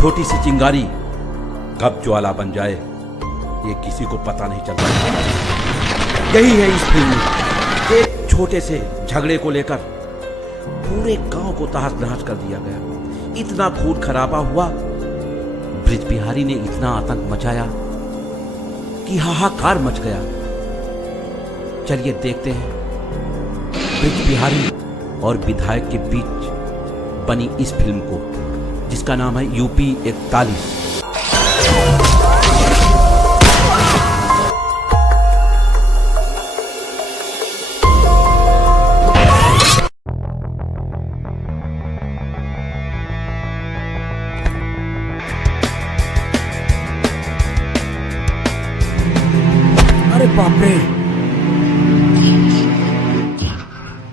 छोटी सी चिंगारी कब ज्वाला बन जाए ये किसी को पता नहीं चलता। यही है इस फिल्म में। एक छोटे से झगड़े को लेकर पूरे गांव को तहस नहस कर दिया गया। इतना खून खराबा हुआ, ब्रिज बिहारी ने इतना आतंक मचाया कि हाहाकार मच गया। चलिए देखते हैं ब्रिज बिहारी और विधायक के बीच बनी इस फिल्म को, जिसका नाम है यूपी 41। अरे बाप रे,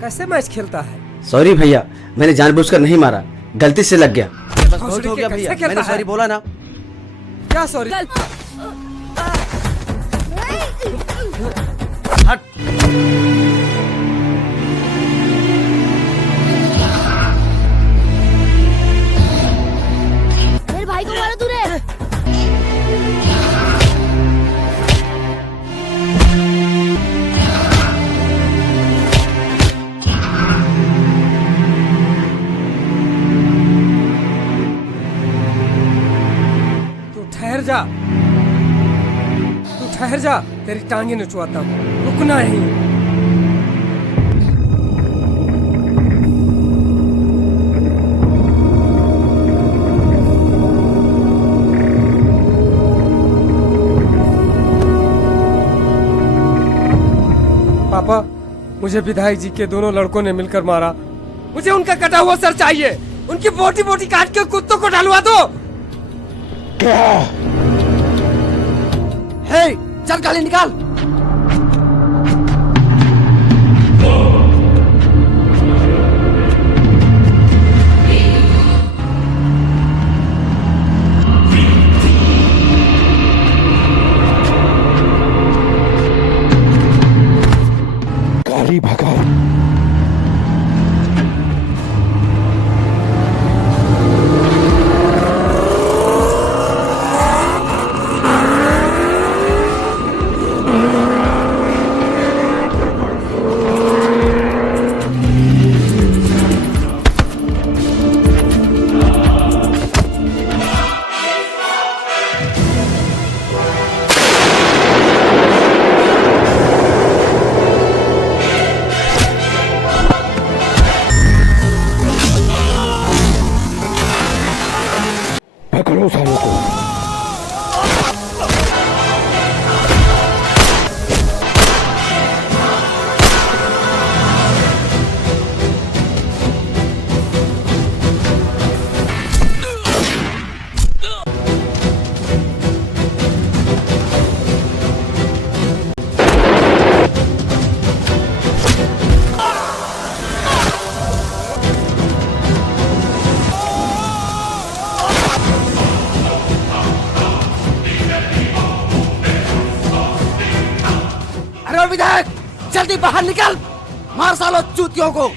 कैसे मैच खेलता है? सॉरी भैया, मैंने जानबूझकर नहीं मारा, गलती से लग गया। गलती हो गया भैया, मैंने सॉरी बोला ना। क्या सॉरी? हट। मेरे भाई को मारो तूने। तू ठहर जा, तेरी टांगे नचवाता हूँ, रुकना नहीं। पापा, मुझे विधायक जी के दोनों लड़कों ने मिलकर मारा। मुझे उनका कटा हुआ सर चाहिए। उनकी बोटी बोटी काट के कुत्तों को ढलवा दो। हे, चल गाली निकाल। गाली भगाओ। पकड़ो सालों को। विधायक, जल्दी बाहर निकल, मार सालो चूतियों को।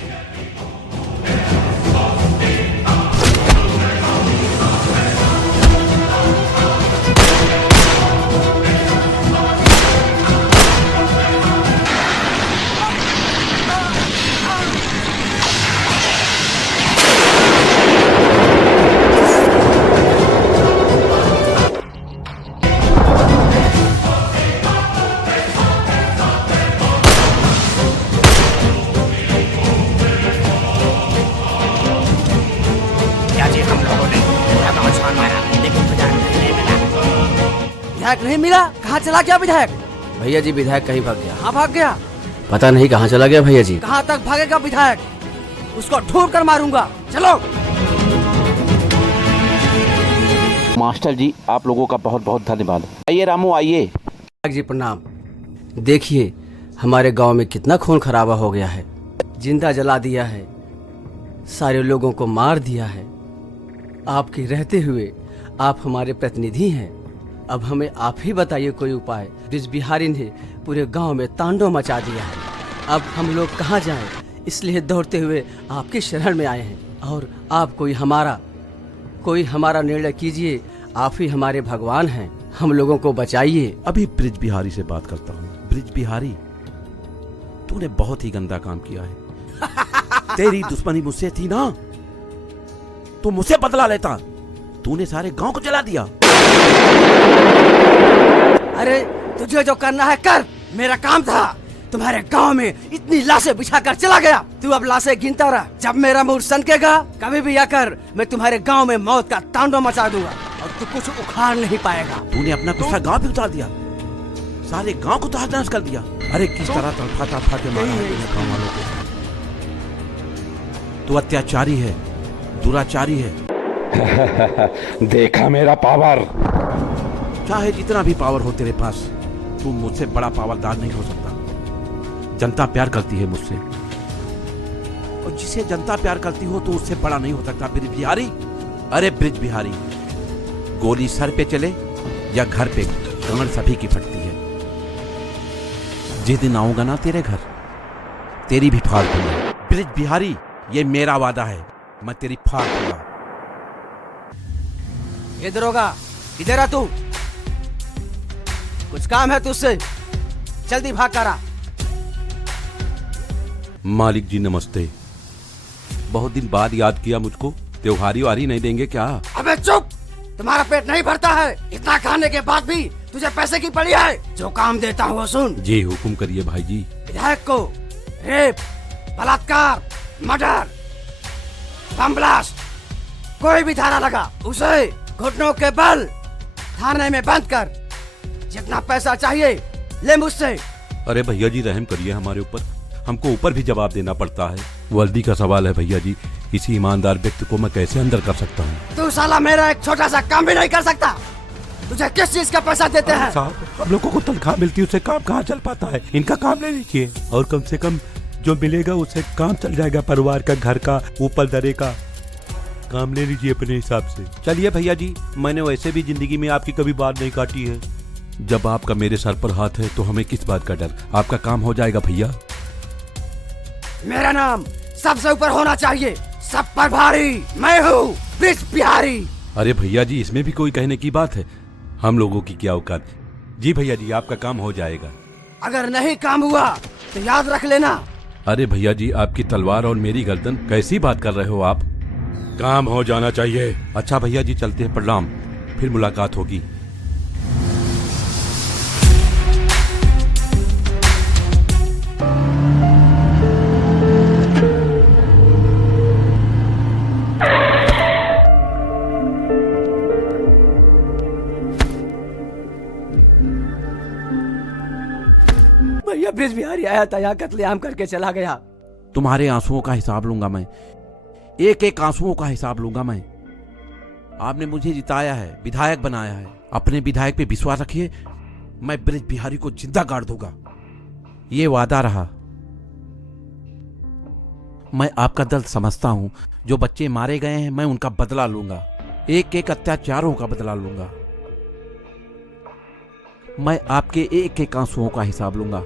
विधायक नहीं मिला, कहाँ चला गया विधायक? भैया जी, विधायक कहीं भाग गया। कहाँ भाग गया? पता नहीं कहाँ चला गया भैया जी। कहाँ तक भागेगा विधायक? उसको ढूंढ कर मारूंगा। चलो। मास्टर जी, आप लोगों का बहुत बहुत धन्यवाद। आइए रामू, आइए। जी प्रणाम। देखिए हमारे गांव में कितना खून खराबा हो गया है, जिंदा जला दिया है, सारे लोगों को मार दिया है। आपके रहते हुए आप हमारे प्रतिनिधि हैं, अब हमें आप ही बताइए कोई उपाय। ब्रिज बिहारी ने पूरे गांव में तांडव मचा दिया है, अब हम लोग कहाँ जाएं? इसलिए दौड़ते हुए आपके शरण में आए हैं और आप कोई हमारा कोई हमारा निर्णय कीजिए, आप ही हमारे भगवान हैं, हम लोगों को बचाइए। अभी ब्रिज बिहारी से बात करता हूँ। ब्रिज बिहारी, तूने बहुत ही गंदा काम किया है। तेरी दुश्मनी मुझसे थी ना, तू मुझसे बदला लेता। तूने सारे गांव को जला दिया। अरे तुझे जो करना है कर, मेरा काम था। तुम्हारे गांव में इतनी लाशें बिछा कर चला गया, तू अब लाशें गिनता रह। जब मेरा मुंह सनकेगा, कभी भी आकर मैं तुम्हारे गांव में मौत का तांडव मचा दूंगा और तू कुछ उखाड़ नहीं पाएगा। तूने अपना गुस्सा गांव पे उतार दिया, सारे गांव को तहस-नहस कर दिया। अरे किस तरह तड़फा के मारा है तूने गांव वालों को। तू अत्याचारी है, दुराचारी है। देखा मेरा पावर। चाहे जितना भी पावर हो तेरे पास, तू मुझसे बड़ा पावरदार नहीं हो सकता। जनता प्यार करती है मुझसे, और जिसे जनता प्यार करती हो तो उससे बड़ा नहीं हो सकता ब्रिज बिहारी। अरे ब्रिज बिहारी, गोली सर पे चले या घर पे, कमर सभी की फटती है। जिस दिन आऊंगा ना तेरे घर, तेरी भी फाड़ दूंगा। ब्रिज बिहारी, ये मेरा वादा है, मैं तेरी फाड़ दूंगा। इधर होगा, इधर आ तू। कुछ काम है तुझसे, जल्दी भाग कर आ। मालिक जी नमस्ते। बहुत दिन बाद याद किया मुझको। त्योहारी वारी नहीं देंगे क्या? अबे चुप, तुम्हारा पेट नहीं भरता है? इतना खाने के बाद भी तुझे पैसे की पड़ी है? जो काम देता हूँ वो सुन। जी हुक्म करिए भाई जी। विधायक को रेप, बलात्कार, मर्डर, बम ब्लास्ट, कोई भी धारा लगा, उसे घुटनों के बल थाने में बंद कर। जितना पैसा चाहिए ले मुझसे। अरे भैया जी रहम करिए हमारे ऊपर, हमको ऊपर भी जवाब देना पड़ता है। वर्दी का सवाल है भैया जी, किसी ईमानदार व्यक्ति को मैं कैसे अंदर कर सकता हूँ? तू साला मेरा एक छोटा सा काम भी नहीं कर सकता। तुझे किस चीज का पैसा देते हैं? साहब, हम लोगों को तनख्वाह मिलती है, उससे काम कहाँ चल पाता है? इनका काम ले लीजिए और कम से कम जो मिलेगा उससे काम चल जाएगा। परिवार का, घर का, ऊपर दरे का काम ले लीजिए अपने हिसाब से। चलिए भैया जी, मैंने वैसे भी जिंदगी में आपकी कभी बात नहीं काटी है। जब आपका मेरे सर पर हाथ है तो हमें किस बात का डर? आपका काम हो जाएगा भैया। मेरा नाम सबसे ऊपर होना चाहिए, सब पर भारी। मैं हूँ ब्रिज बिहारी। अरे भैया जी, इसमें भी कोई कहने की बात है? हम लोगों की क्या औकात। जी भैया जी, आपका काम हो जाएगा। अगर नहीं काम हुआ तो याद रख लेना। अरे भैया जी, आपकी तलवार और मेरी गर्दन, कैसी बात कर रहे हो आप? काम हो जाना चाहिए। अच्छा भैया जी, चलते हैं, प्रणाम, फिर मुलाकात होगी। भैया ब्रिज बिहारी आया था, यहाँ कत्लेआम करके चला गया। तुम्हारे आंसुओं का हिसाब लूंगा मैं, एक एक आंसुओं का हिसाब लूंगा मैं। आपने मुझे जिताया है, विधायक बनाया है। अपने विधायक पे विश्वास रखिए, मैं ब्रिज बिहारी को जिंदा गाड़ दूंगा। ये वादा रहा। मैं आपका दर्द समझता हूं। जो बच्चे मारे गए हैं, मैं उनका बदला लूंगा, एक एक अत्याचारों का बदला लूंगा। मैं आपके एक एक आंसुओं का हिसाब लूंगा।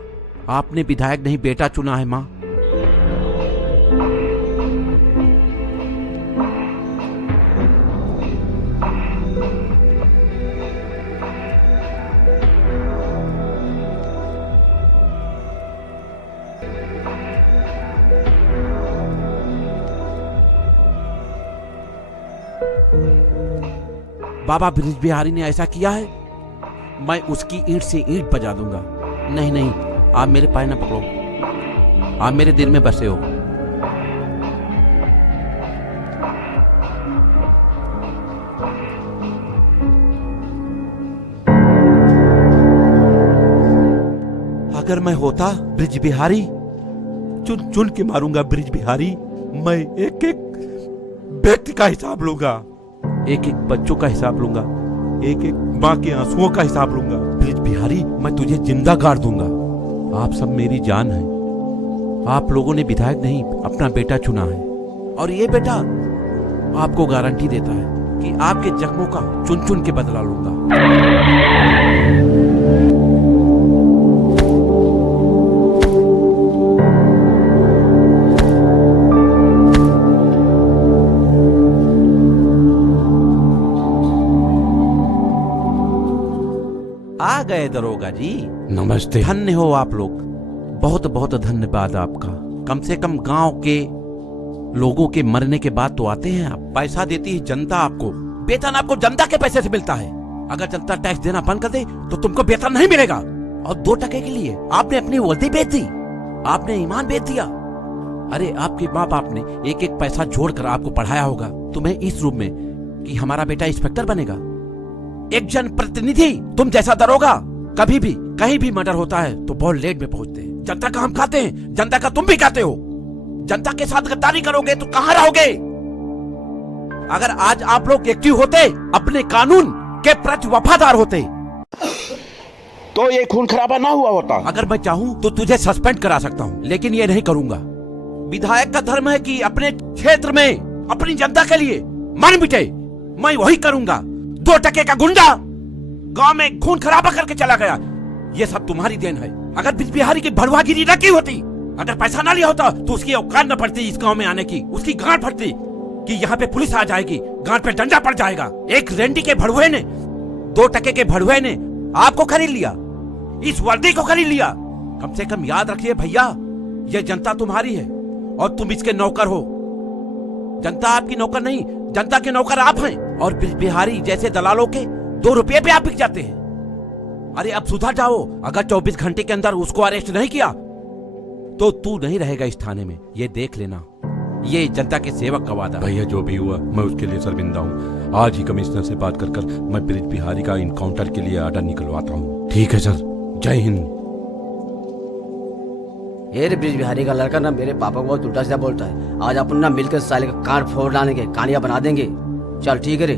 आपने विधायक नहीं बेटा चुना है मां। बाबा ब्रिज बिहारी ने ऐसा किया है, मैं उसकी ईंट से ईंट बजा दूंगा। नहीं नहीं, आप मेरे पाए ना पकड़ो, आप मेरे दिल में बसे हो। अगर मैं होता ब्रिज बिहारी, चुन चुन के मारूंगा ब्रिज बिहारी। मैं एक एक व्यक्ति का हिसाब लूंगा, एक एक बच्चों का हिसाब लूंगा, एक एक माँ के आंसुओं का हिसाब लूंगा। ब्रिज बिहारी, मैं तुझे जिंदा गाड़ दूंगा। आप सब मेरी जान है। आप लोगों ने विधायक नहीं, अपना बेटा चुना है, और ये बेटा आपको गारंटी देता है कि आपके जख्मों का चुन चुन के बदला लूंगा। आ गए दरोगा जी। नमस्ते। धन्य हो आप लोग, बहुत बहुत धन्यवाद आपका। कम से कम गांव के लोगों के मरने के बाद तो आते हैं आप। पैसा देती है जनता आपको, वेतन आपको जनता के पैसे से मिलता है। अगर जनता टैक्स देना बंद कर दे तो तुमको वेतन नहीं मिलेगा। और 2 टके के लिए आपने अपनी वर्दी बेच दी, आपने ईमान बेच दिया। अरे आपके माँ बाप ने एक एक पैसा जोड़कर आपको पढ़ाया होगा तुम्हें इस रूप में कि हमारा बेटा इंस्पेक्टर बनेगा। एक जनप्रतिनिधि तुम जैसा दरोगा, कभी भी कहीं भी मर्डर होता है तो बहुत लेट में पहुंचते हैं। जनता का हम खाते हैं, जनता का तुम भी खाते हो। जनता के साथ गद्दारी करोगे तो कहां रहोगे? अगर आज आप लोग एक्टिव होते, अपने कानून के प्रति वफादार होते, तो ये खून खराबा ना हुआ होता। अगर मैं चाहूं तो तुझे सस्पेंड करा सकता हूं, लेकिन ये नहीं करूंगा। विधायक का धर्म है कि अपने क्षेत्र में अपनी जनता के लिए मर मिटे, मैं वही करूंगा। 2 टके का गुंडा गांव में खून खराबा करके चला गया, ये सब तुम्हारी देन है। अगर बिहारी की भड़वागिरी न की होती, अगर पैसा ना लिया होता तो उसकी औकात न पड़ती इस गांव में आने की। उसकी गांठ फटती कि यहाँ पे पुलिस आ जाएगी, गांठ पे डंडा पड़ जाएगा। एक रेंडी के भड़ुए ने, 2 टके के भड़ुए ने आपको खरीद लिया, इस वर्दी को खरीद लिया। कम से कम याद रखिए भैया, ये जनता तुम्हारी है और तुम इसके नौकर हो। जनता आपकी नौकर नहीं, जनता के नौकर आप हैं। और बिहारी जैसे दलालों के 2 रुपये पे आप बिक जाते हैं। अरे अब सुधर जाओ। अगर 24 घंटे के अंदर उसको अरेस्ट नहीं किया तो तू नहीं रहेगा इस थाने में, ये देख लेना। ये जनता के सेवक का वादा। भैया जो भी हुआ मैं उसके लिए शर्मिंदा हूँ। आज ही कमिश्नर से बात कर मैं ब्रिज बिहारी का इनकाउंटर के लिए ऑर्डर निकलवाता हूँ। ठीक है सर, जय हिंद। ये रे ब्रिज बिहारी का लड़का ना मेरे पापा को बहुत उल्टा सीधा बोलता है। आज अपन ना मिलकर साले का कान फोड़ डालेंगे, कहानियां बना देंगे। चल ठीक है रे।